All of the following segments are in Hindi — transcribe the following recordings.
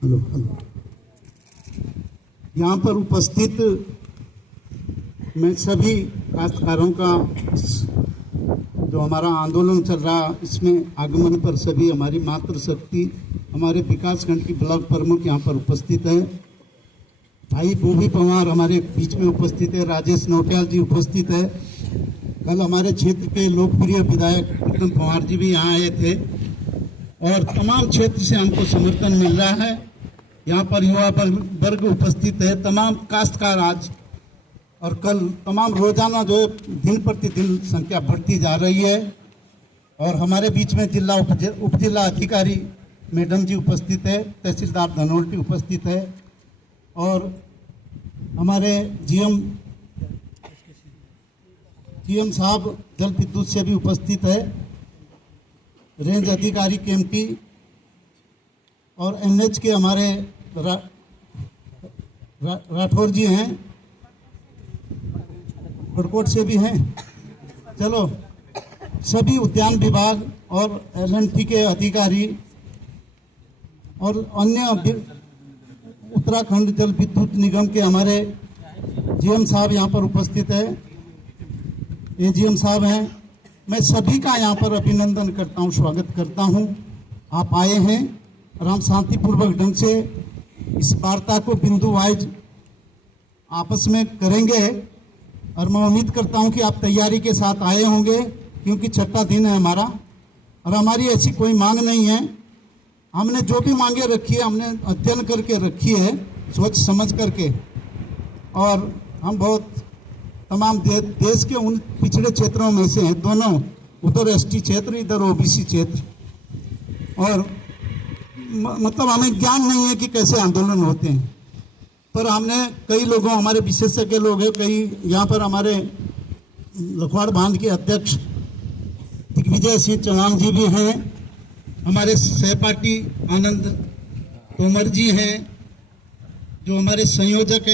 हेलो यहाँ पर उपस्थित मैं सभी काश्तकारों का जो हमारा आंदोलन चल रहा इसमें आगमन पर सभी हमारी मातृशक्ति हमारे विकास खंड की ब्लॉक प्रमुख यहाँ पर उपस्थित है। भाई बोभी पवार हमारे बीच में उपस्थित है। राजेश नौटियाल जी उपस्थित है। कल हमारे क्षेत्र के लोकप्रिय विधायक विक्रम पवार जी भी यहाँ आए थे और तमाम क्षेत्र से हमको समर्थन मिल रहा है। यहाँ पर युवा वर्ग उपस्थित है, तमाम काश्तकार आज और कल तमाम रोजाना जो दिन प्रतिदिन संख्या बढ़ती जा रही है। और हमारे बीच में जिला उप जिला अधिकारी मैडम जी उपस्थित है, तहसीलदार धनोल्टी उपस्थित है और हमारे जीएम साहब जल विद्युत से भी उपस्थित है। रेंज अधिकारी केएमटी और एनएच के हमारे राठौर जी हैं, पड़कोट से भी हैं। चलो सभी उद्यान विभाग और एलएनटी के अधिकारी और अन्य उत्तराखंड जल विद्युत निगम के हमारे जीएम साहब यहाँ पर उपस्थित है, एजीएम साहब हैं। मैं सभी का यहाँ पर अभिनंदन करता हूँ, स्वागत करता हूँ। आप आए हैं और हम शांतिपूर्वक ढंग से इस वार्ता को बिंदु वाइज आपस में करेंगे और मैं उम्मीद करता हूं कि आप तैयारी के साथ आए होंगे, क्योंकि छठा दिन है हमारा और हमारी ऐसी कोई मांग नहीं है। हमने जो भी मांगे रखी है हमने अध्ययन करके रखी है, सोच समझ करके। और हम बहुत तमाम देश के उन पिछड़े क्षेत्रों में से हैं, दोनों, उधर एसटी क्षेत्र इधर ओबीसी क्षेत्र। और मतलब हमें ज्ञान नहीं है कि कैसे आंदोलन होते हैं, पर हमने कई लोगों, हमारे विशेषज्ञ लोग हैं, कई यहाँ पर हमारे लखवाड़ बांध के अध्यक्ष दिग्विजय सिंह चौहान जी भी हैं, हमारे सहपाठी आनंद तोमर जी हैं जो हमारे संयोजक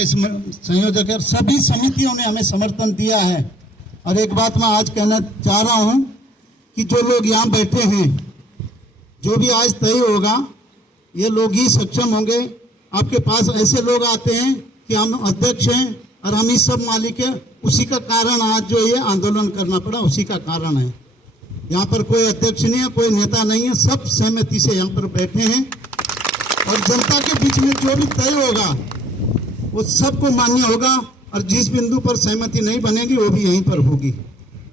है। सभी समितियों ने हमें समर्थन दिया है। और एक बात मैं आज कहना चाह रहा हूँ कि जो लोग यहाँ बैठे हैं, जो भी आज तय होगा ये लोग ही सक्षम होंगे। आपके पास ऐसे लोग आते हैं कि हम अध्यक्ष हैं और हम ही सब मालिक हैं, उसी का कारण आज जो ये आंदोलन करना पड़ा उसी का कारण है। यहाँ पर कोई अध्यक्ष नहीं है, कोई नेता नहीं है, सब सहमति से यहाँ पर बैठे हैं और जनता के बीच में जो भी तय होगा वो सबको मान्य होगा और जिस बिंदु पर सहमति नहीं बनेगी वो भी यहीं पर होगी।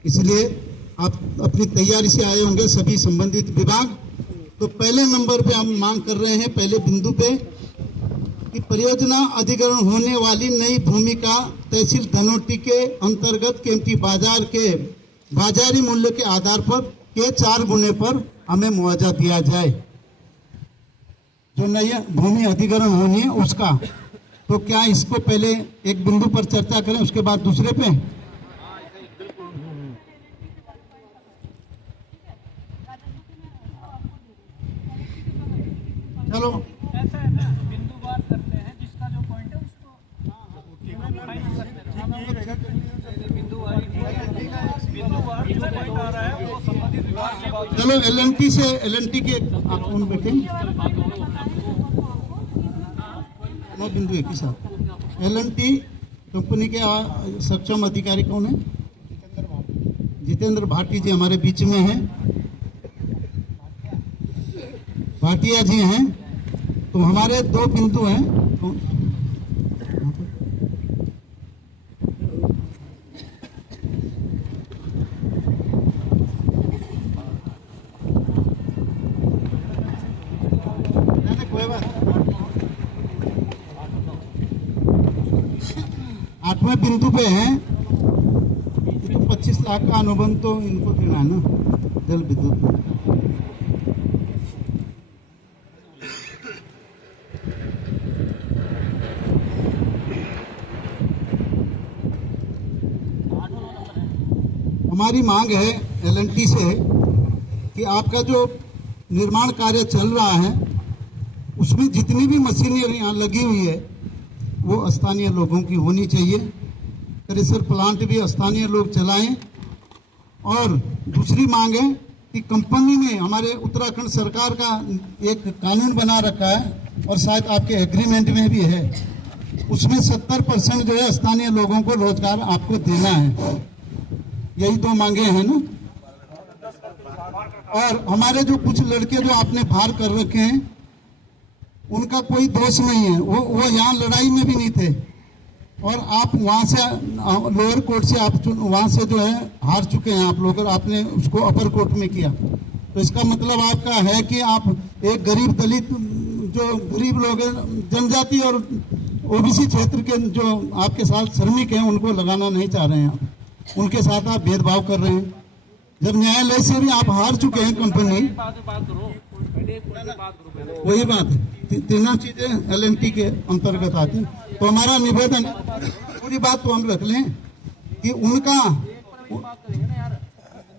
इसलिए आप अपनी तैयारी से आए होंगे सभी संबंधित विभाग। तो पहले नंबर पे हम मांग कर रहे हैं, पहले बिंदु पे, कि परियोजना अधिग्रहण होने वाली नई भूमि का तहसील धनोल्टी के अंतर्गत केएमटी बाजार के बाजारी मूल्य के आधार पर के 4 गुने पर हमें मुआवजा दिया जाए। जो नई भूमि अधिग्रहण होनी है उसका, तो क्या इसको पहले एक बिंदु पर चर्चा करें, उसके बाद दूसरे पे? चलो बिंदुवार करते हैं, जिसका जो पॉइंट है उसको बिंदुवार जो पॉइंट आ रहा है वो संबंधित विभाग के। चलो एलएनटी के आप कौन बैठे? नौ बिंदु एक ही साथ। एलएनटी कंपनी के सक्षम अधिकारी कौन है? जितेंद्र भाटी जी हमारे बीच में हैं, भाटिया जी हैं। तो हमारे 2 बिंदु हैं। कोई बात, 8वें बिंदु पे हैं। तो 25 लाख का अनुबंध तो इनको देना है ना जल विद्युत में। हमारी मांग है एलएनटी से कि आपका जो निर्माण कार्य चल रहा है उसमें जितनी भी मशीनरी यहाँ लगी हुई है वो स्थानीय लोगों की होनी चाहिए। क्रेशर प्लांट भी स्थानीय लोग चलाएं। और दूसरी मांग है कि कंपनी ने, हमारे उत्तराखंड सरकार का एक कानून बना रखा है और शायद आपके एग्रीमेंट में भी है, उसमें 70% जो है स्थानीय लोगों को रोजगार आपको देना है। यही तो मांगे हैं ना। और हमारे जो कुछ लड़के जो आपने बाहर कर रखे हैं, उनका कोई दोष नहीं है, वो यहाँ लड़ाई में भी नहीं थे, और आप वहाँ से लोअर कोर्ट से आप वहाँ से जो है हार चुके हैं आप लोग, और आपने उसको अपर कोर्ट में किया। तो इसका मतलब आपका है कि आप एक गरीब दलित, जो गरीब लोग हैं, जनजाति और ओबीसी क्षेत्र के जो आपके साथ श्रमिक हैं, उनको लगाना नहीं चाह रहे हैं आप, उनके साथ आप भेदभाव कर रहे हैं। जब न्यायालय से भी आप हार चुके हैं कंपनी, वही बात है, तीनों चीजें LNT के अंतर्गत आती हैं। तो हमारा निवेदन, पूरी बात तो हम रख लें कि उनका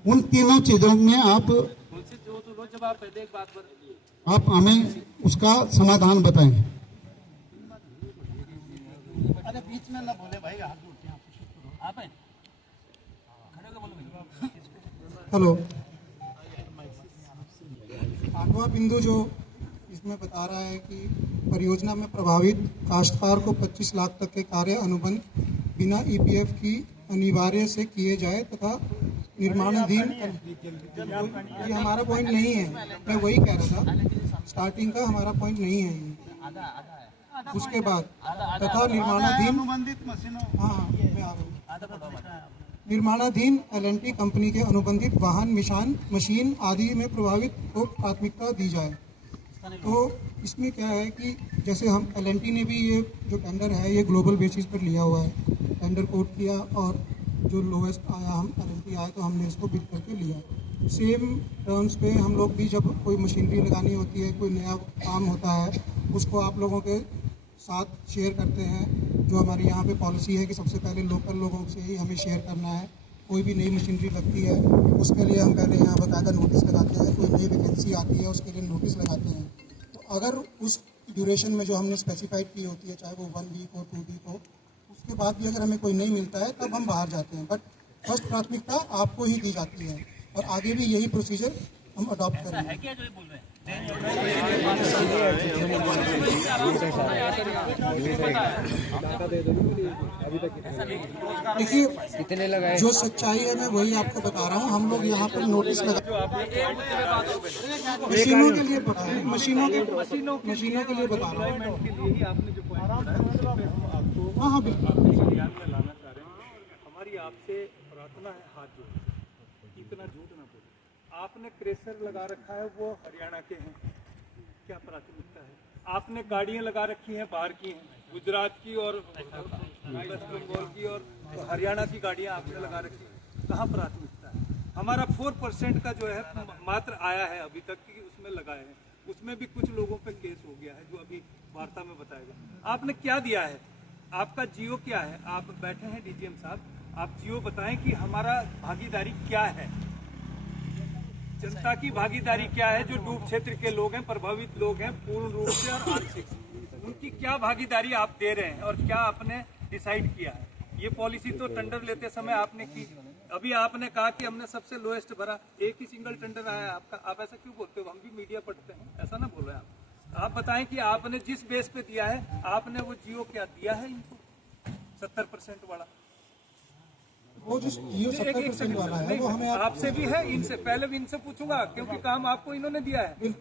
उन तीनों चीजों में आप हमें उसका समाधान बताएं। अरे बीच में ना बोले भाई, हाथ जोड़ते हैं आप। हेलो, 8वां बिंदु जो इसमें बता रहा है कि परियोजना में प्रभावित काश्तकार को 25 लाख तक के कार्य अनुबंध बिना EPF की अनिवार्य से किए जाए तथा निर्माणाधीन। ये हमारा पॉइंट नहीं है, मैं वही कह रहा था, स्टार्टिंग का हमारा पॉइंट नहीं है ये। उसके बाद तथा निर्माणाधीन, हाँ मैं आ रहा हूँ, निर्माणाधीन LNT कंपनी के अनुबंधित वाहन मशीन आदि में प्रभावित को प्राथमिकता दी जाए। तो इसमें क्या है कि जैसे हम LNT ने भी ये जो टेंडर है ये ग्लोबल बेसिस पर लिया हुआ है, टेंडर कोट किया और जो लोवेस्ट आया हम LNT आए तो हमने इसको बिड करके लिया। सेम टर्म्स पे हम लोग भी जब कोई मशीनरी लगानी होती है, कोई नया काम होता है, उसको आप लोगों के साथ शेयर करते हैं। जो हमारे यहाँ पे पॉलिसी है कि सबसे पहले लोकल लोगों से ही हमें शेयर करना है। कोई भी नई मशीनरी लगती है उसके लिए हम पहले यहाँ बाकायदा नोटिस लगाते हैं, कोई नई वैकेंसी आती है उसके लिए नोटिस लगाते हैं। तो अगर उस ड्यूरेशन में जो हमने स्पेसिफाइड की होती है, चाहे वो 1 वीक हो 2 वीक हो, उसके बाद भी अगर हमें कोई नहीं मिलता है तब हम बाहर जाते हैं। बट फर्स्ट प्राथमिकता आपको ही दी जाती है और आगे भी यही प्रोसीजर हम अडॉप्ट करेंगे। देखिए, जो सच्चाई है मैं वही आपको बता रहा हूँ। हम लोग यहाँ पर नोटिस लगा मशीनों के लिए पढ़ा है, मशीनों के लिए बता रहा हूँ। हाँ हाँ बिल्कुल। हमारी आपसे प्रार्थना है, हाथ जोड़, इतना झूठ ना बोले। आपने क्रेशर लगा रखा है, वो हरियाणा के हैं, क्या प्राथमिकता है? आपने गाड़ियां लगा रखी हैं, बाहर की हैं, गुजरात की और वेस्ट बंगाल की और हरियाणा की गाड़ियां आपने लगा रखी हैं, कहाँ प्राथमिकता है? हमारा 4% का जो है मात्र आया है अभी तक कि उसमें लगाए हैं, उसमें भी कुछ लोगों पे केस हो गया है जो अभी वार्ता में बताएगा। आपने क्या दिया है? आपका जियो क्या है? आप बैठे हैं DGM साहब, आप जियो बताएं कि हमारा भागीदारी क्या है, जनता की भागीदारी क्या है? जो डूब क्षेत्र के लोग हैं, प्रभावित लोग हैं पूर्ण रूप से और आंशिक, उनकी क्या भागीदारी आप दे रहे हैं और क्या आपने डिसाइड किया है? ये पॉलिसी तो टेंडर लेते समय आपने की। अभी आपने कहा कि हमने सबसे लोएस्ट भरा, एक ही सिंगल टेंडर आया आपका। आप ऐसा क्यों बोलते हो? हम भी मीडिया पढ़ते हैं, ऐसा ना बोल रहे हैं आप बताएं कि आपने जिस बेस पे दिया है, आपने वो जियो क्या दिया है इनको 70% वाला? वो जो 70% वाला है वो हमें आपसे भी है, इनसे पहले भी इनसे पूछूंगा क्योंकि काम आपको इन्होंने दिया है।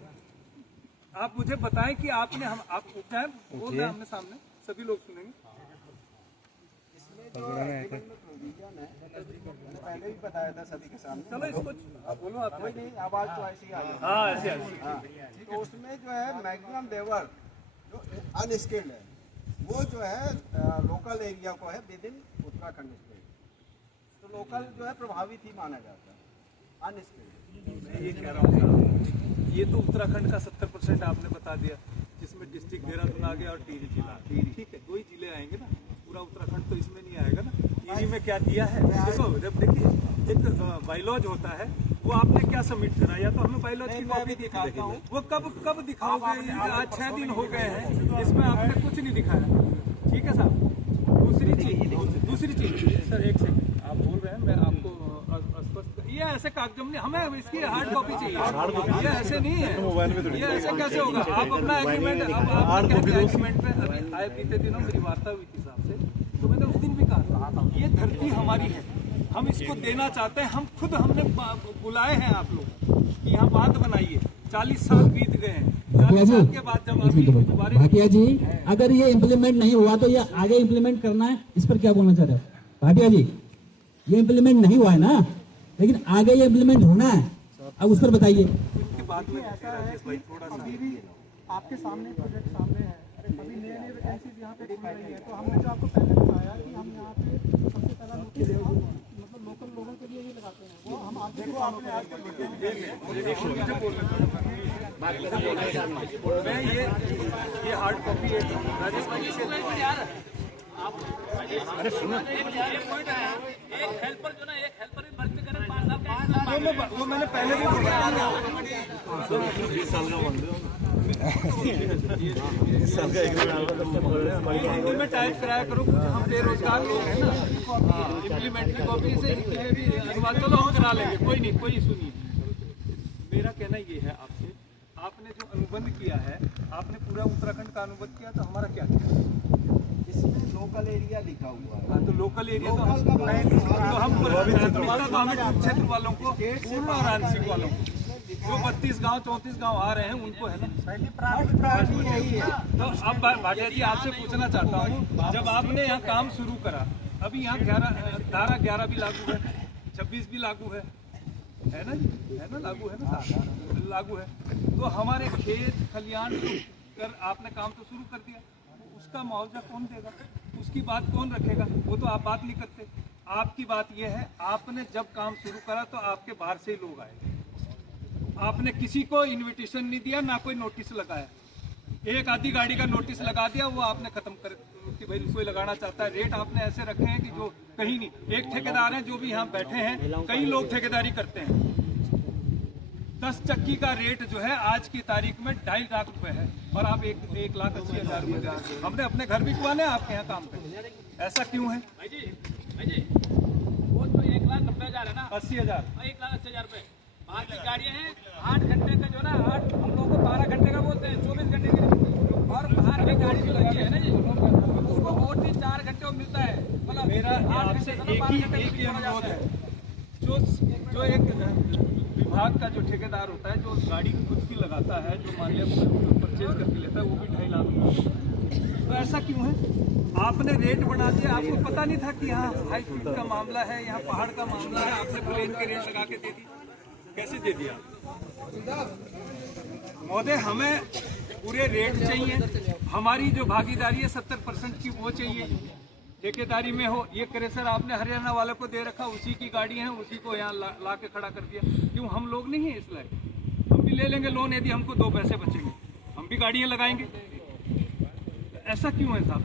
आप मुझे बताएं कि आपने आप उठाए बोल रहे हैं सामने, सभी लोग सुनेंगे। पहले भी बताया था सभी के सामने। चलो इसको बोलो आप। नहीं, आवाज तो ऐसी ही आ गई। हाँ ऐसे तो उसमें जो है मैक्सिमम लेबर जो अनस्किल्ड है, वो जो है लोकल एरिया को है विद इन उत्तराखंड स्टेट। तो लोकल जो है प्रभावित ही माना जाता है, अनस्किल्ड। मैं ये कह रहा हूँ, ये तो उत्तराखंड का 70% आपने बता दिया, जिसमें डिस्ट्रिक्ट देहरादून आ गया और टिहरी जिला। ठीक है, 2 ही जिले आएंगे ना, पूरा उत्तराखंड तो इसमें नहीं आएगा ना। टिहरी में क्या दिया है देखो, जब देखिए एक बाइलॉज होता है, वो आपने क्या सबमिट करा, या तो हमें बाइलॉज की कॉपी दिखाते हैं, वो कब दिखाओगे? आज 6 दिन हो गए हैं, इसमें आपने कुछ नहीं दिखाया। ठीक है साहब। दूसरी चीज सर, एक सेकंड, आप बोल रहे हैं, मैं आपको स्पष्ट ये ऐसे कागजों में हमें इसकी हार्ड कॉपी चाहिए, ये ऐसे नहीं है, ये ऐसे कैसे होगा? आप अपना एग्रीमेंट, अब आप एग्रीमेंट में अभी आए बीते दिनों मेरी वार्ता हुई थी साहब से, तो मैंने उस दिन भी कहा ये धरती हमारी है, हम इसको देना चाहते हैं, हम खुद हमने बुलाए हैं आप लोग कि यहाँ बात बनाइए। 40 साल बीत गए हैं, 40 साल के बाद जब अभी दोबारा भाटिया जी, अगर ये इम्प्लीमेंट नहीं हुआ तो ये आगे इम्प्लीमेंट करना है, इस पर क्या बोलना चाह रहे हो भाटिया जी? ये इम्प्लीमेंट नहीं हुआ है ना, लेकिन आगे ये इम्प्लीमेंट होना है, अब उस पर बताइए। बाद में ऐसा है कि अभी भी आपके सामने प्रोजेक्ट सामने है, अभी नए नए वैकेंसीज यहाँ पे खुल रही है, तो हमने जो आपको पहले बताया कि हम यहाँ पे सबसे पहला नोटिस मतलब लोकल लोगों के लिए ही लगाते हैं, वो हम आप देखो आपने आज तक मैं ये हार्ड कॉपी है राजेश भाई से अरे सुनो, एक हेल्पर जो ना, एक हेल्पर भी भर्ती करें 5 साल, वो मैंने पहले भी बोला 20 साल का मैं टाइप कराया करूँ, हम बेरोजगार लोग हैं ना, इम्प्लीमेंट्री कॉपी से भी अनुवाद चलो हम करा लेंगे, कोई नहीं, कोई इशू नहीं। मेरा कहना ये है आपसे, आपने जो अनुबंध किया है, आपने पूरा उत्तराखंड का अनुबंध किया, तो हमारा क्या किया? इसमें लोकल एरिया लिखा हुआ है। हाँ, तो लोकल एरिया तो हम प्राथमिकता तो हमें क्षेत्र वालों को, पूर्ण और आंशिक वालों को, जो 32 गांव 34 गांव आ रहे हैं उनको है ना। तो अब भाटिया जी आपसे पूछना चाहता हूँ, जब आपने यहाँ काम शुरू करा, अभी यहाँ 11 भी लागू है, 26 भी लागू है ना जी, है ना, लागू है ना, लागू है। तो हमारे खेत खलियान कर आपने काम तो शुरू कर दिया, उसका मुआवजा कौन देगा, उसकी बात कौन रखेगा? वो तो आप बात नहीं करते। आपकी बात यह है, आपने जब काम शुरू करा तो आपके बाहर से ही लोग आए, आपने किसी को इनविटेशन नहीं दिया, ना कोई नोटिस लगाया, एक आधी गाड़ी का नोटिस लगा दिया, वो आपने खत्म कर कि भाई कोई लगाना चाहता है। रेट आपने ऐसे रखे हैं कि जो कहीं नहीं, एक ठेकेदार है जो भी यहाँ बैठे हैं, कई लोग ठेकेदारी करते हैं। 10 चक्की का रेट जो है आज की तारीख में 2.5 लाख रुपए है, और आप 1,80,000 रुपये दे रहे हैं। हमने अपने घर भी कुआने आपके यहाँ काम पे, ऐसा क्यों है? वो तो 1,90,000 है ना, 80,000, 1,80,000 रुपए। बाकी गाड़ियाँ हैं 8 घंटे का, जो ना 8 हम लोग को 12 घंटे का बोलते हैं, 24 घंटे की, और बाहर की गाड़ी जो लगी है ना जी, उसको वोट 4 घंटे को मिलता है। मतलब मेरा आपसे एक ही अनुरोध है, जो एक विभाग का जो ठेकेदार होता है, जो गाड़ी खुद की लगाता है, जो मान लिया परचेज करके लेता है, वो भी 2.5 लाख। तो ऐसा क्यों है? आपने रेट बढ़ा दिया, आपको पता नहीं था कि यहाँ हाई स्पीड का मामला है, यहाँ पहाड़ का मामला है, आपने प्लेन के रेट लगा के दे दी। कैसे दे दिया महोदय? हमें पूरे रेट चाहिए, हमारी जो भागीदारी है 70% की वो चाहिए, ठेकेदारी में हो। ये क्रेशर आपने हरियाणा वालों को दे रखा, उसी की गाड़ी है, उसी को यहाँ ला के खड़ा कर दिया। क्यों? हम लोग नहीं है इस लायक? हम भी ले लेंगे लोन, यदि हमको 2 पैसे बचेंगे हम भी गाड़ियाँ लगाएंगे। ऐसा क्यों है साहब?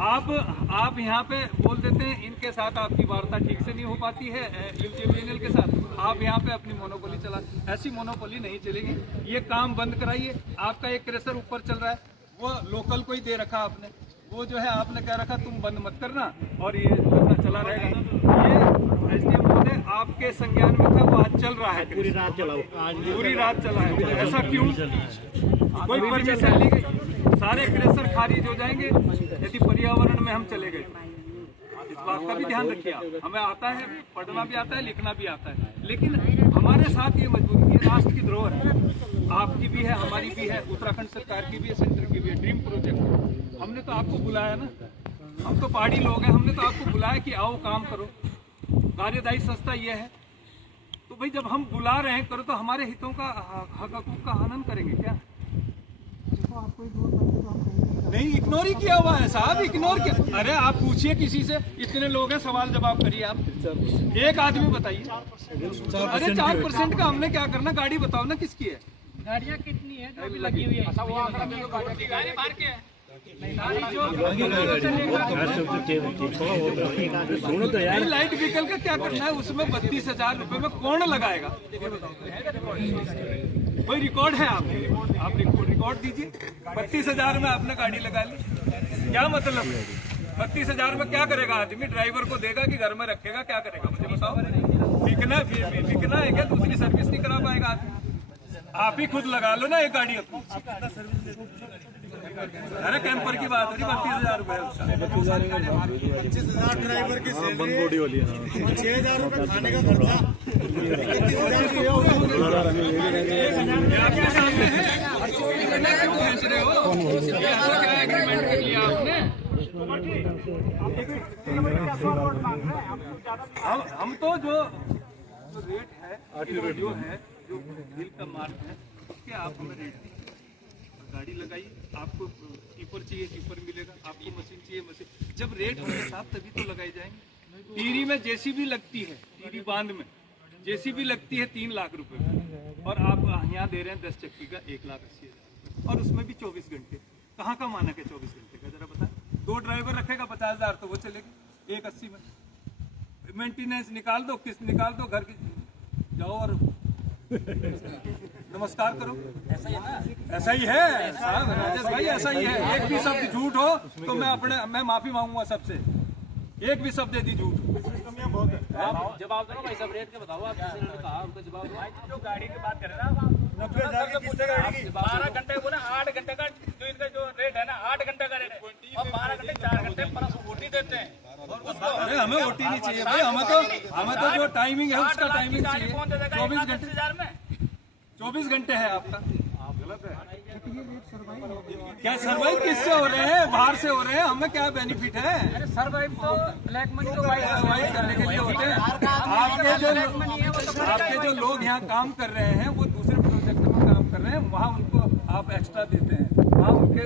आप यहाँ पे बोल देते हैं, इनके साथ आपकी वार्ता ठीक से नहीं हो पाती है यूजीवीएनएल के साथ, आप यहाँ पे अपनी मोनोपोली चला। ऐसी मोनोपोली नहीं चलेगी, ये काम बंद कराइए। आपका एक क्रेशर ऊपर चल रहा है, वो लोकल को ही दे रखा आपने, वो जो है आपने कह रखा तुम बंद मत करना और ये अपना चला रहेगा। ये एसडीएम महोदय आपके संज्ञान में था, वो आज चल रहा है, पूरी रात चला है। ऐसा क्यों? कोई परमिशन ली गई? सारे क्रेशर खारिज हो जाएंगे यदि पर्यावरण में हम चले गए। इस बात का भी ध्यान रखिए आप। हमें आता है, पढ़ना भी आता है, लिखना भी आता है, लेकिन हमारे साथ ये मजबूरी, ये राष्ट्र की धरोहर है, आपकी भी है, हमारी भी है, उत्तराखंड सरकार की भी है, सेंटर की भी है। ड्रीम प्रोजेक्ट हमने तो आपको बुलाया ना, हम तो पहाड़ी लोग हैं, हमने तो आपको बुलाया कि आओ काम करो। कार्यदायी संस्था ये है, तो भाई जब हम बुला रहे हैं करो, तो हमारे हितों का, हकूक का हनन करेंगे क्या? नहीं, इग्नोर ही किया हुआ है साहब, इग्नोर किया। अरे आप पूछिए किसी से, इतने लोग हैं, सवाल जवाब करिए आप। एक आदमी बताइए। अरे 4% का हमने क्या करना? गाड़ी बताओ ना किसकी है? गाड़ियाँ कितनी है जो अभी लगी हुई है? गाड़ी बाहर के है। लाइट व्हीकल का क्या करना है? उसमें 32,000 रुपए में कौन लगाएगा? कोई रिकॉर्ड है? आप रिकॉर्ड दीजिए। 32,000 में आपने गाड़ी लगा ली, क्या मतलब? 32,000 में क्या करेगा आदमी? ड्राइवर को देगा कि घर में रखेगा? क्या करेगा मुझे बताओ। बिकना है क्या? दूसरी सर्विस नहीं करा पाएगा आदमी। आप ही खुद लगा लो ना एक गाड़ी अपनी। अरे कैंपर की बात हो रही, 32,000 रुपए। 25,000 ड्राइवर की सैलरी, 6,000 रुपए खाने का खर्चा। हम तो जो रेट है, जो है, जो बिल का मार्क है, उसके आप हमें रेट दीजिए। गाड़ी लगाइए, आपको कीपर चाहिए कीपर मिलेगा, आपको मशीन चाहिए मशीन। जब रेट होंगे साहब तभी तो लगाई जाएंगे। टीरी में जेसीबी लगती है, टीरी बांध में जेसीबी लगती है 3 लाख रुपए में, और आप यहाँ दे रहे हैं 10 चक्की का 1,80,000, और उसमें भी 24 घंटे। कहाँ का मानक है 24 घंटे का? जरा बताएं। 2 ड्राइवर रखेगा 50,000 तो वो चलेगी 1,80 में। मेंटेनेंस निकाल दो, किस्त निकाल दो, घर की जाओ और नमस्कार करो। ऐसा ही है ना? ऐसा ही है साहब, राजेश भाई, ऐसा ही है। एक भी शब्द झूठ हो तो मैं माफी मांगूंगा सबसे। एक भी शब्द यदि झूठ जवाब दो भाई साहब, रेट के बताओ आप। कहा उनका जवाब दो। जो गाड़ी की बात कर रहे हैं ना, 12 घंटे बोले 8 घंटे का जो इनका जो रेट है ना, 8 घंटे का रेट है, और 12 घंटे 4 घंटे प्लस ओटी देते हैं। अरे हमें ओटी नहीं चाहिए भाई, हमें तो जो टाइमिंग है उसका टाइमिंग चाहिए। 24 घंटे 24 घंटे है आपका। क्या सर्वाइव किससे हो रहे हैं? बाहर से हो रहे हैं, हमें क्या बेनिफिट है? अरे सर्वाइव तो ब्लैक मनी तो सर्वाइव करने के लिए होते हैं। आपके जो लोग यहाँ काम कर रहे हैं वो दूसरे प्रोजेक्ट में काम कर रहे हैं, वहाँ उनको आप एक्स्ट्रा देते हैं, वहाँ उनके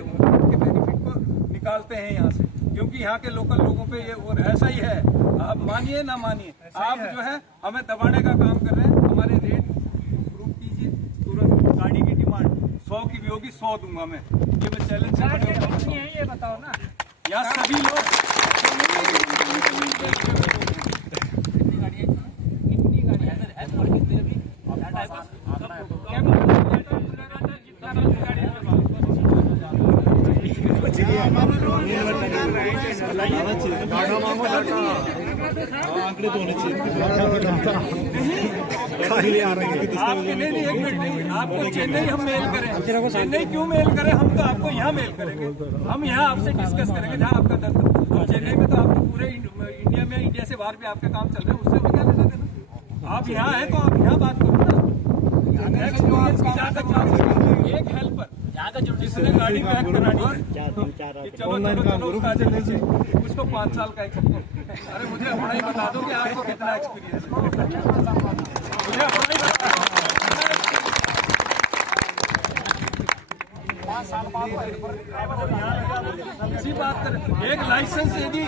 बेनिफिट को निकालते हैं यहाँ से, क्योंकि यहाँ के लोकल लोगों पे ये और ऐसा ही है। आप मानिए ना मानिए, आप जो है हमें दबाने का काम कर रहे हैं। हमारे रेट प्रूव कीजिए तुरंत। गाड़ी की डिमांड 100 की भी होगी, 100 दूंगा मैं। ये मैं चैलेंज है, ये बताओ ना। यहाँ सभी लोग कितनी गाड़ी है? आंकड़े तो होने चाहिए। आपके नहीं, एक मिनट नहीं, आपको चेन्नई हम मेल करें, चेन्नई क्यों मेल करें? हम तो आपको यहाँ मेल करेंगे, हम यहाँ आपसे डिस्कस करेंगे जहाँ आपका दर्द है। चेन्नई में तो आपको पूरे इंडिया में, इंडिया से बाहर भी आपके काम चल रहे हैं, उससे हमें क्या लेना देना? आप यहाँ हैं तो आप यहाँ बात करो ना। एक्सपीरियंस की जहाँ तक बात करें, एक हेल्पर जिसने गाड़ी पैक करानी है, चलो उसका लीजिए, उसको 5 साल का अरे मुझे अपना ही बता दो कि आपको कितना एक्सपीरियंस है। मुझे अपना ही बता दो। इसी बात कर, एक लाइसेंस यदि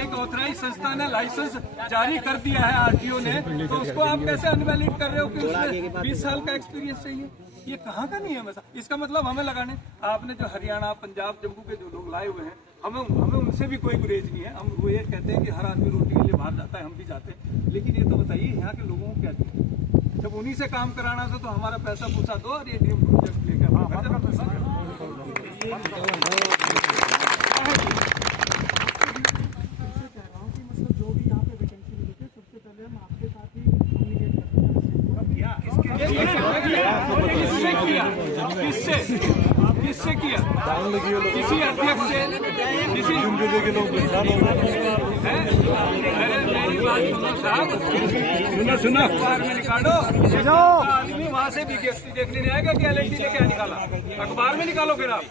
एक ऑथराइज संस्था ने लाइसेंस जारी कर दिया है आरटीओ ने, तो उसको आप कैसे अनवैलिड कर रहे हो कि उसमें 20 साल का एक्सपीरियंस चाहिए? ये कहाँ का नियम है? इसका मतलब हमें लगाने, आपने जो हरियाणा, पंजाब, जम्मू के जो लोग लाए हुए हैं, हमें उनसे भी कोई गुरेज नहीं है। हम वो ये कहते हैं कि हर आदमी रोटी के लिए बाहर जाता है, हम भी जाते हैं, लेकिन ये तो बताइए यहाँ के लोगों को क्या चाहिए? जब उन्हीं से काम कराना था तो हमारा पैसा पूछा दो और ये ड्रीम प्रोजेक्ट लेकर किससे किया? किसी अध्यक्ष से, किसी सुना अखबार में निकालो, आदमी वहाँ से भी देखने नहीं आएगा कि LNT ने क्या निकाला। अखबार में निकालो, फिर आप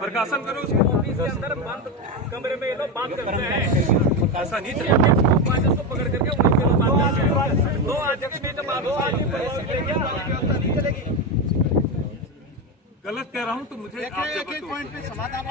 प्रकाशन करो उसको। ऑफिस के अंदर बंद कमरे में ये लोग बात करते हैं, ऐसा नहीं चलेगा। को पकड़ करके उन्हीं के लोग बात करते हैं। 2 अध्यक्ष में तो बात नहीं चलेगी। गलत कह रहा हूँ तो मुझे आप एक पॉइंट पे समाधान